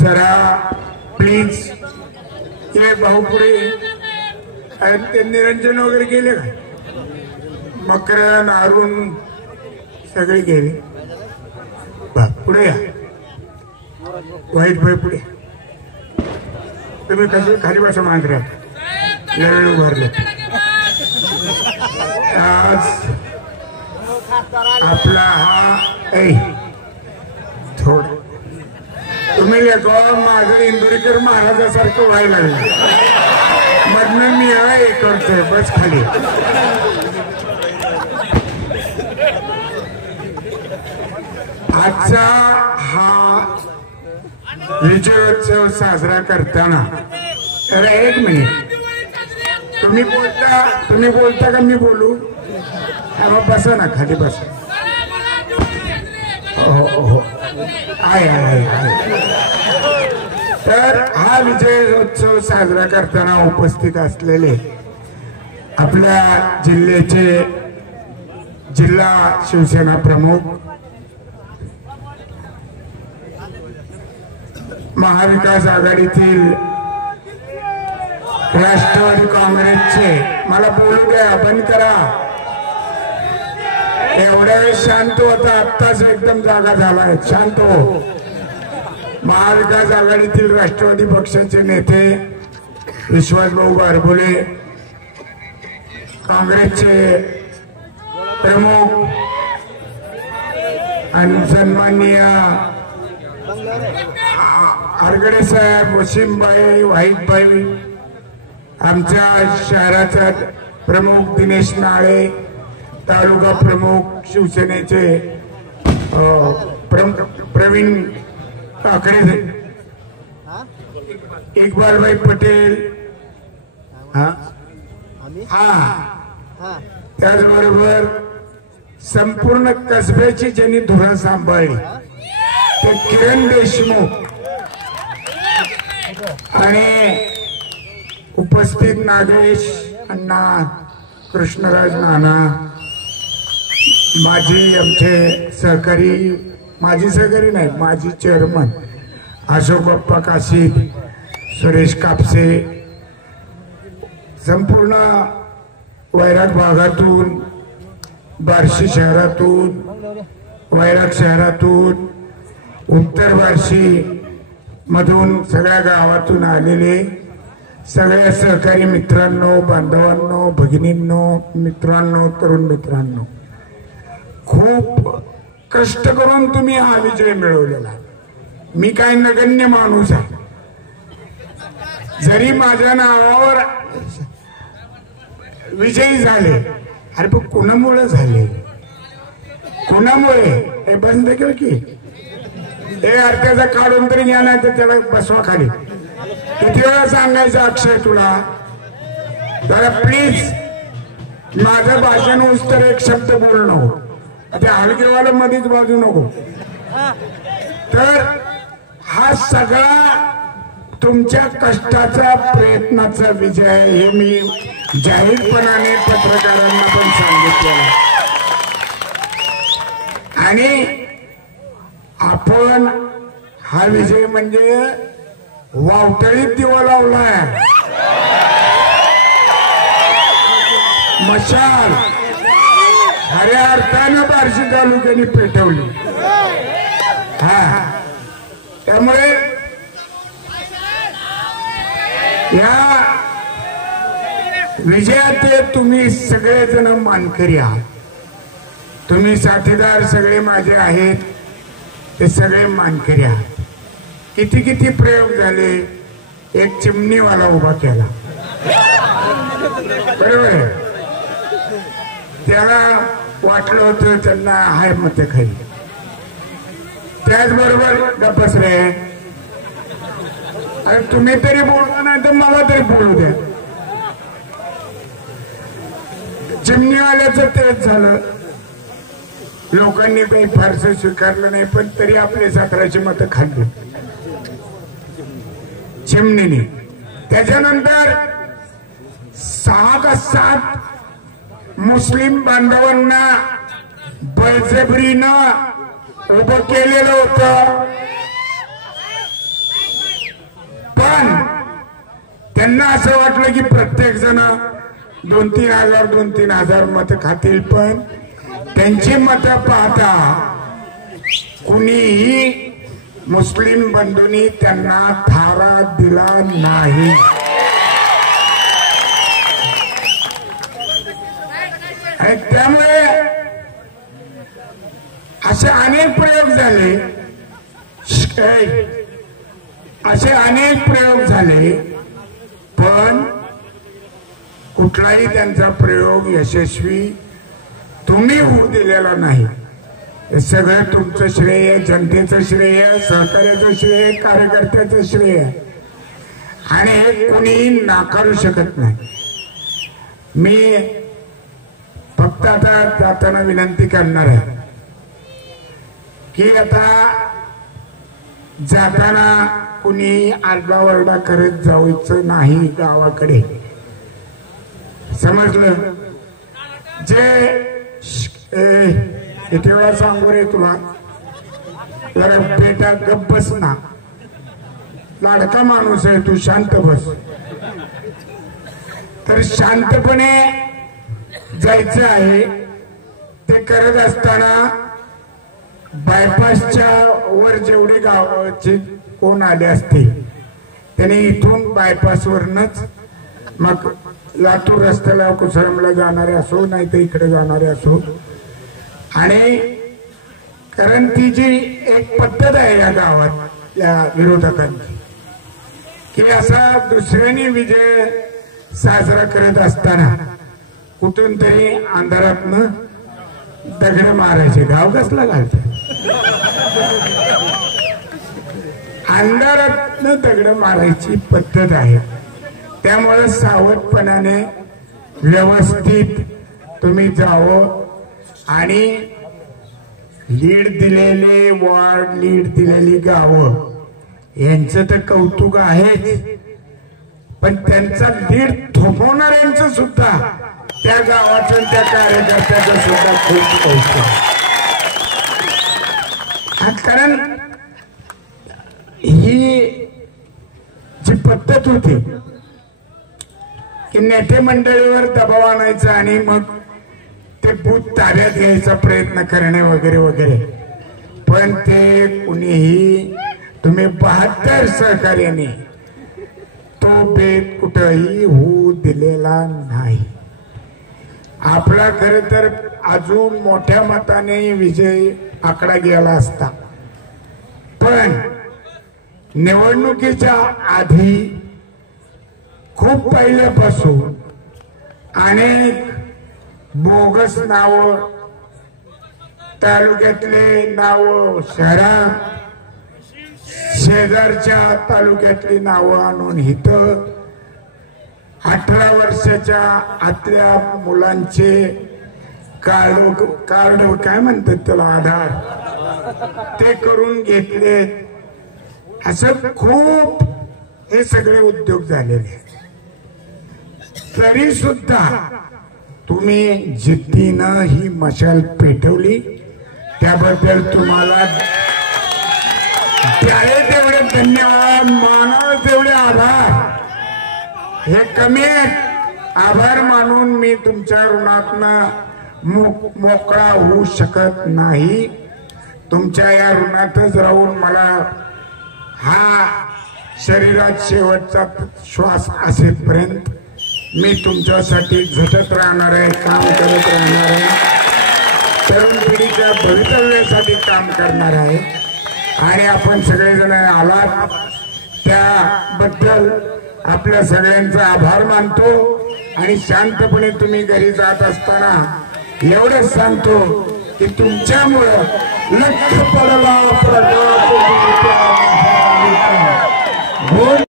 जरा प्लीज ये भाऊ पुढे. ते निरंजन वगैरे गेले का? मकरन अरुण सगळे गेले. पुढे या. वाईट भाई पुढे. तुम्ही कसे खाली बसा मांजरा लढ उभारले. आज आपला हा थोड तुम्ही लेखो माझं इंदोरीकर महाराजासारखं व्हायला लागलं. मधनं मी हे करतोय बस खाली. आजचा हा विजयोत्सव साजरा करताना तर एक मिनिट तुम्ही बोलता का मी बोलू? मग बसा ना खाली बसा. हो आहे. तर हा विजयोत्सव साजरा करताना उपस्थित असलेले आपल्या जिल्ह्याचे जिल्हा शिवसेना प्रमुख, महाविकास आघाडीतील राष्ट्रवादी काँग्रेसचे, मला बोलू द्या, बंद करा. एवढ्या वेळ शांत होता, आत्ताच एकदम जागा झालाय. शांत हो. महाविकास आघाडीतील राष्ट्रवादी पक्षाचे नेते विश्वासभाऊ बारबोले, काँग्रेसचे प्रमुख आणि सन्माननीय आरगडे साहेब, वसीमभाई, वाहिदभाई, आमच्या शहराचा प्रमुख दिनेश नाळे, तालुका प्रमुख शिवसेनेचे प्रवीण काकडे, इकबालभाई पटेल, त्याचबरोबर संपूर्ण कसब्याची ज्यांनी धुरा सांभाळली ते किरण देशमुख आणि उपस्थित नागेश अण्णा, कृष्णराज नाना, माजी आमचे सहकारी, माजी चेअरमन अशोक बाप्पा काशी, सुरेश कापसे, संपूर्ण वैराग भागातून, बार्शी शहरातून, वैराग शहरातून, उत्तर बार्शी मधून, सगळ्या गावातून आलेले सगळ्या सहकारी मित्रांनो, बांधवांनो, भगिनींनो, मित्रांनो, तरुण मित्रांनो, खूप कष्ट करून तुम्ही हा विजय मिळवलेला. मी काय नगण्य माणूस आहे. जरी माझ्या नावावर विजयी झाले, अरे पण कोणामुळे झाले? कोणामुळे? हे बंद केलं की हे अर्ध्याचा काढून तरी घ्या, नाही तर त्याला बसवा खाली. किती वेळा सांगायचं अक्षय तुला? जरा प्लीज माझं भाषण होऊस तर एक शब्द बोल नको. ते हलकेवाला मध्येच बाजू नको. तर हा सगळा तुमच्या कष्टाचा, प्रयत्नाचा विजय, हे मी जाहीरपणाने पत्रकारांना पण सांगितलेलं. आणि आपण हा विजय म्हणजे वावटळीत दिवा लावलाय. मशाल खऱ्या अर्थानं बार्शी तालुक्याने पेटवली. त्यामुळे या विजयात तुम्ही सगळेजण मानकरी आहात. तुम्ही साथीदार सगळे माझे आहेत, ते सगळे मानकरी आहात. किती किती प्रयोग झाले. एक चिमणीवाला उभा केला, बरोबर. त्याला वाटलं होतं त्यांना हाय मत खाली. त्याचबरोबर गप्पस रे, अरे तुम्ही तरी बोलता, नाही तर मला तरी बोलू द्या. चिमणीवाल्याचं तेच झालं. लोकांनी काही फारसं स्वीकारलं नाही, पण तरी आपले 17ची मतं खाल्ली चिमणीने. त्याच्यानंतर 6 का 7 मुस्लिम बांधवांना बळजबरीनं उभं केलेलं होतं, पण त्यांना असं वाटलं की प्रत्येक जण 2-3 हजार मत खातील, पण त्यांची मतं पाहता कुणीही मुस्लिम बंधूंनी त्यांना थारा दिला नाही. आणि त्यामुळे असे अनेक प्रयोग झाले, पण कुठलाही त्यांचा प्रयोग यशस्वी तुम्ही होऊ दिलेला नाही. हे सगळं तुमचं श्रेय, जनतेचं श्रेय, सहकार्याचं श्रेय, कार्यकर्त्याचं श्रेय, आणि हे कोणीही नाकारू शकत नाही. मी फक्त आता जाताना विनंती करणार आहे की आता जाताना कुणी आरडाओरडा करत जायचं नाही गावाकडे, समजलं? जे किती वेळा सांगू रे तुला, जरा बेटा गप्प बस ना, लाडका माणूस आहे तू, शांत बस. तर शांतपणे जायचं आहे. ते करत असताना बायपासच्या वर जेवढे गावाचे कोण आले असते त्यांनी इथून बायपासवरनच मग लातूर रस्त्याला कुसरमला जाणारे असो, नाही तर इकडे जाणारे असो, आणि कारण ती जी एक पद्धत आहे या गावात या विरोधकांची की असा दुसऱ्याने विजय साजरा करत असताना कुठून तरी अंधारातनं दगड मारायचे. गाव कसला घालते, अंधारातनं दगड मारायची पद्धत आहे. त्यामुळे सावधपणाने व्यवस्थित तुम्ही जावं, आणि लीड दिलेले वॉर्ड, लीड दिलेली गावं यांचं तर कौतुक आहेच, पण त्यांचा लीड थोपवणाऱ्यांचं सुद्धा, त्या गावाचं त्या कार्यकर्त्याचं सुद्धा खूप कौतुक. कारण ही जी पद्धत होती की नेते मंडळीवर दबाव आणायचा आणि मग ते बूथ ताब्यात घ्यायचा प्रयत्न करणे वगैरे वगैरे, पण ते कुणीही, तुम्ही 72 सहकार्याने तो बेत कुठंही होऊ दिलेला नाही. आपला खरं तर अजून मोठ्या मताने विजय आकडा गेला असता, पण निवडणुकीच्या आधी खूप पहिल्यापासून अनेक बोगस नाव, तालुक्यातले नाव, शेजारच्या तालुक्यातली नावं आणून इथं 18 वर्षाच्या आतल्या मुलांचे कार्ड काय म्हणतात त्याला, आधार, ते करून घेतले. असं खूप हे सगळे उद्योग झालेले. तरी सुद्धा तुम्ही जिद्दीनं ही मशाल पेटवली, त्याबद्दल तुम्हाला त्याले तेवढे धन्यवाद, मानावे तेवढे आभार. हे कमी आहेत. आभार मानून मी तुमच्या ऋणातनं मोकळा होऊ शकत नाही. तुमच्या या ऋणातच राहून मला हा शरीरात शेवटचा श्वास असेपर्यंत मी तुमच्यासाठी झटत राहणार आहे, काम करत राहणार आहे, तरुण पिढीच्या भवितव्यासाठी काम करणार आहे. आणि आपण सगळेजण आलात त्याबद्दल आपल्या सगळ्यांचा आभार मानतो. आणि शांतपणे तुम्ही घरी जात असताना एवढंच सांगतो की तुमच्यामुळं लक्ष पडला